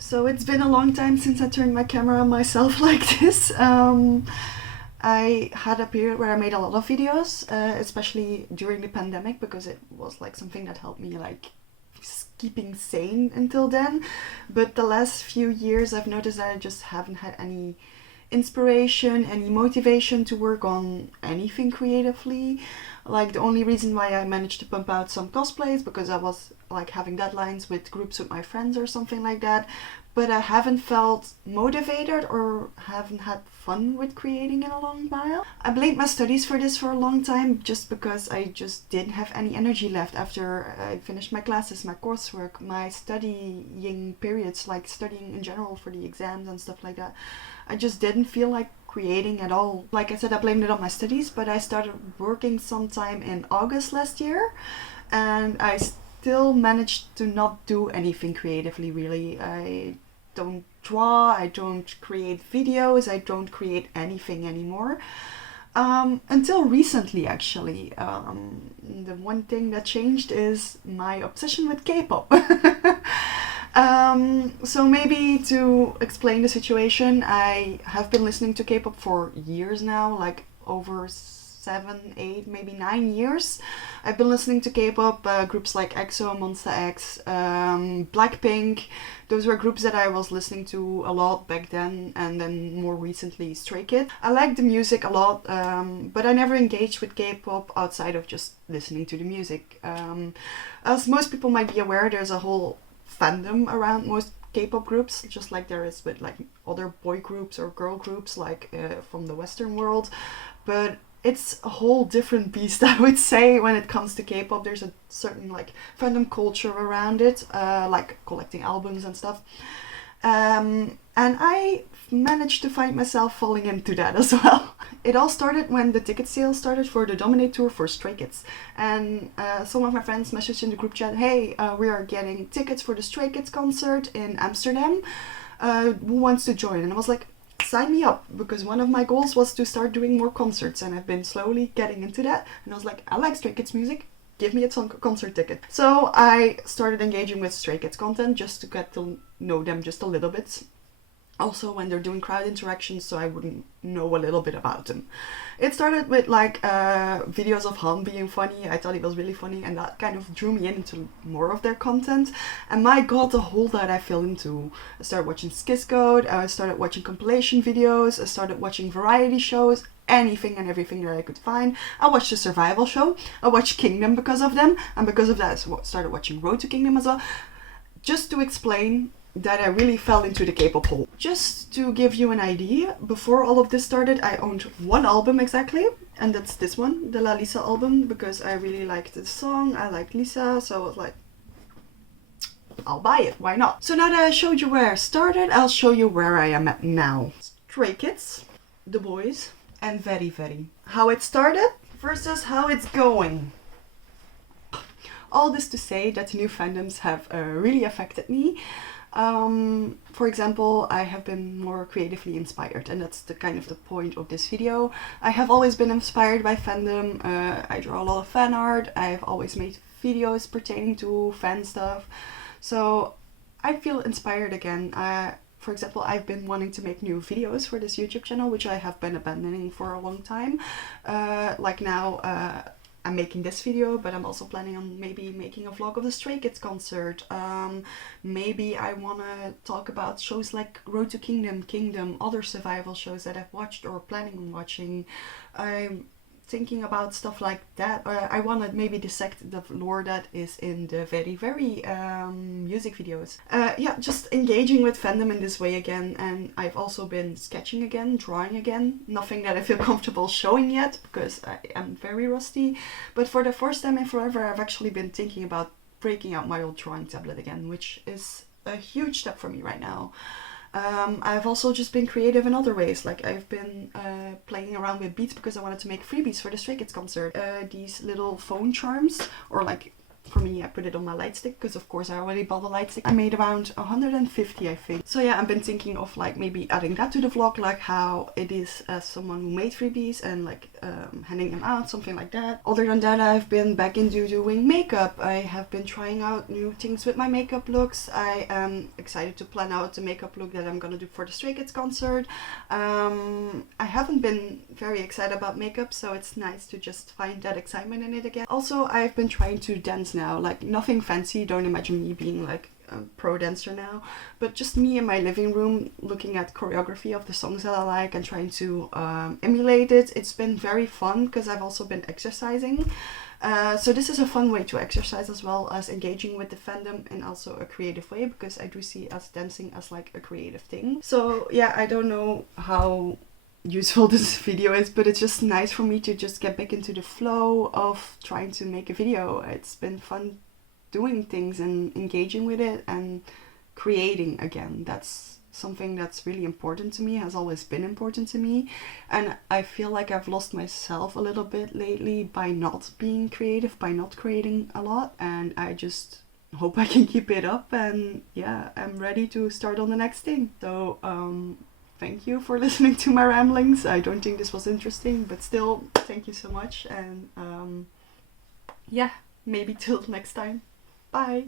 So it's been a long time since I turned my camera on myself like this. I had a period where I made a lot of videos, especially during the pandemic, because it was like something that helped me like keeping sane until then. But the last few years I've noticed that I just haven't had any inspiration, any motivation to work on anything creatively. Like the only reason why I managed to pump out some cosplays because I was like having deadlines with groups with my friends or something like that. But I haven't felt motivated or haven't had fun with creating in a long while. I blamed my studies for this for a long time just because I just didn't have any energy left after I finished my classes, my coursework, my studying periods, like studying in general for the exams and stuff like that. I just didn't feel like creating at all. Like I said, I blamed it on my studies, but I started working sometime in August last year, and I still managed to not do anything creatively really. I don't draw, I don't create videos, I don't create anything anymore. Until recently, actually. The one thing that changed is my obsession with K-pop. So maybe to explain the situation, I have been listening to K-pop for years now, like over 7, 8, maybe 9 years. I've been listening to K-pop, groups like EXO, Monsta X, Blackpink. Those were groups that I was listening to a lot back then, and then more recently Stray Kids. I like the music a lot, but I never engaged with K-pop outside of just listening to the music. As most people might be aware, there's a whole fandom around most K-pop groups, just like there is with like other boy groups or girl groups like from the Western world. But it's a whole different beast, I would say, when it comes to K-pop. There's a certain like fandom culture around it, like collecting albums and stuff. And I managed to find myself falling into that as well. It all started when the ticket sale started for the Dominate tour for Stray Kids. And some of my friends messaged in the group chat, hey, we are getting tickets for the Stray Kids concert in Amsterdam. Who wants to join? And I was like, sign me up, because one of my goals was to start doing more concerts, and I've been slowly getting into that. And I was like, I like Stray Kids music, give me a concert ticket. So I started engaging with Stray Kids content just to get to know them just a little bit. Also when they're doing crowd interactions, so I wouldn't know a little bit about them. It started with like videos of Han being funny. I thought he was really funny, and that kind of drew me into more of their content. And my god, the hole that I fell into. I started watching Skizcode, I started watching compilation videos, I started watching variety shows, anything and everything that I could find. I watched a survival show, I watched Kingdom because of them, and because of that I started watching Road to Kingdom as well. Just to explain that I really fell into the K-pop hole. Just to give you an idea, before all of this started, I owned one album exactly, and that's this one, the La Lisa album, because I really liked the song, I liked Lisa, so I was like, I'll buy it, why not? So now that I showed you where I started, I'll show you where I am at now. Stray Kids, The Boys, and Very Very. How it started versus how it's going. All this to say that new fandoms have really affected me. For example, I have been more creatively inspired, and that's the kind of the point of this video. I have always been inspired by fandom. I draw a lot of fan art. I've always made videos pertaining to fan stuff. So I feel inspired again. For example, I've been wanting to make new videos for this YouTube channel, which I have been abandoning for a long time. Like now, I'm making this video, but I'm also planning on maybe making a vlog of the Stray Kids concert. Maybe I want to talk about shows like Road to Kingdom, other survival shows that I've watched or planning on watching. I'm thinking about stuff like that. I want to maybe dissect the lore that is in the Very Very music videos. Yeah, just engaging with fandom in this way again. And I've also been sketching again, drawing again. Nothing that I feel comfortable showing yet, because I am very rusty. But for the first time in forever, I've actually been thinking about breaking out my old drawing tablet again, which is a huge step for me right now. I've also just been creative in other ways, like I've been playing around with beats because I wanted to make freebies for the Stray Kids concert. These little phone charms, or like for me I put it on my light stick because of course I already bought a light stick. I made around 150 I think. So yeah, I've been thinking of like maybe adding that to the vlog, like how it is as someone who made freebies and like handing them out, something like that. Other than that, I've been back into doing makeup. I have been trying out new things with my makeup looks. I am excited to plan out the makeup look that I'm gonna do for the Stray Kids concert. I haven't been very excited about makeup, so it's nice to just find that excitement in it again. Also, I've been trying to dance now, like nothing fancy. Don't imagine me being like a pro dancer now, but just me in my living room looking at choreography of the songs that I like and trying to emulate it. It's been very fun because I've also been exercising. So this is a fun way to exercise as well as engaging with the fandom in also a creative way, because I do see us dancing as like a creative thing. So yeah, I don't know how useful this video is, but it's just nice for me to just get back into the flow of trying to make a video. It's been fun doing things and engaging with it and creating again. That's something that's really important to me, has always been important to me, and I feel like I've lost myself a little bit lately by not being creative, by not creating a lot, and I just hope I can keep it up. And yeah, I'm ready to start on the next thing. So thank you for listening to my ramblings. I don't think this was interesting, but still, thank you so much, and yeah, maybe till next time. Bye!